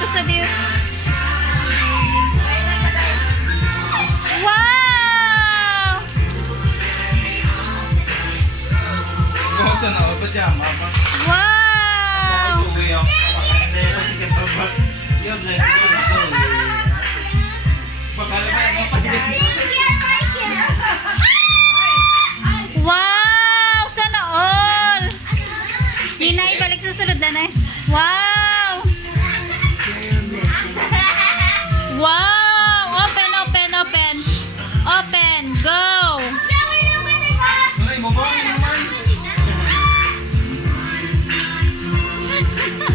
dito sa diyo. Wow! Gusto na ako pajama pa. Wow! Uwi ako. Pati ka pa bas. Yung like bakala ba yung pasigas Wow! Sana all! Ninay, balik sa sunod na eh. Wow! Wow! Open, open, open. Open. Go! Ay, mo ba? Naman.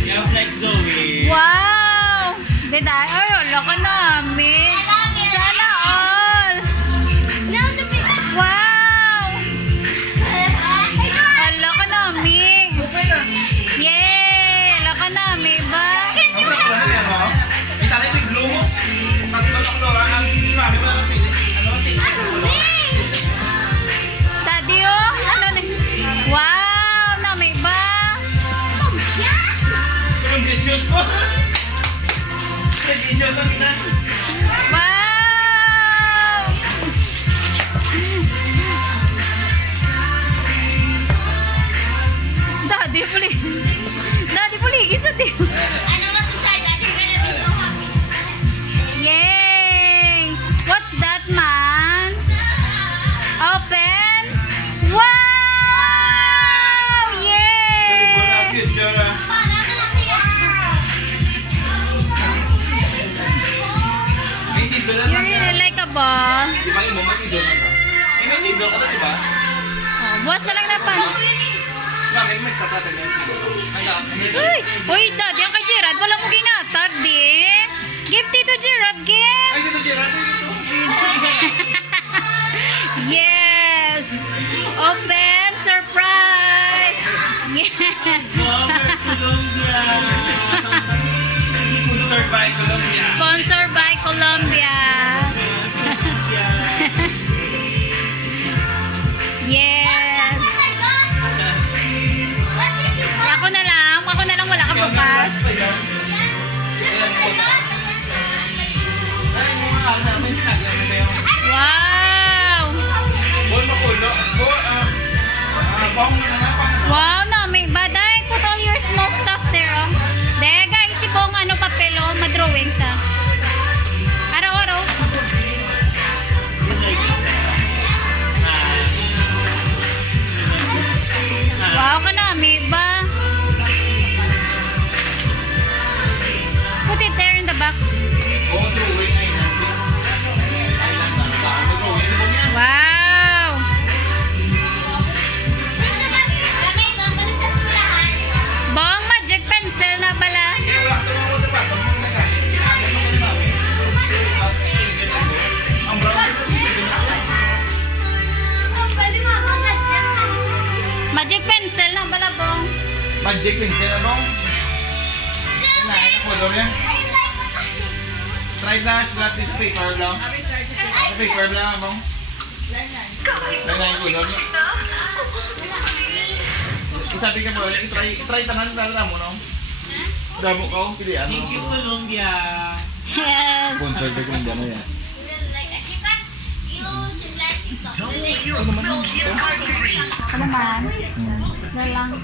Yung like Zoe. Wow! Dida, ay, wala ka namin. Sana all! Wow! Wala ka namin. Okay na. Yay! Wala ka namin ba? Ang pala na yan, mo? Kita rin yung glue mo. Pati ba ang Laura, ang sabi mo naman pili. Ano? Daddy, oh? Ano na? Wow! Namin ba? Kung delicious mo. Delicious na kita. Wow! Daddy, puli. Daddy, puli. Gisa din. Yay! What's that, man? Open. Wow! Yay! Picture, ah. May idol na You really like a ball? Di ba yung may idol na ba? May idol ka na, di ba? Oh, buwas na lang na pan. Sa akin, may extra natin yan. Uy! Uy, Daddy, ang kay Gerard, wala mo ginatag, di? Gift dito, Gerard, gift! Ay, dito, Gerard. Dito. Yes! Open surprise! Yes! Summer Colombia. Sponsored by Colombia. Sponsored by Colombia. Yes! Ako na lang wala ka bukas. Wow! Wow, nami. Baday, put all your small stuff there, oh. De, guys, ibong ano papel, oh, madrawing sa. Araw-araw. Wow, ka nami ba? Put it there in the box. Wow! Bong, magic pencil na pala. Magic pencil na pala, Bong. Magic pencil na bang? Yan na, yan ang color yan. Try na slap this paper lang. Sa paper lang bang? Yan na yung color. Isabi ka mo, try tanan na mo no? Damo ka, pilihan mo. Thank you, Colombia. Yes. Sponsor by Colombia na yan. Ano naman? Na lang.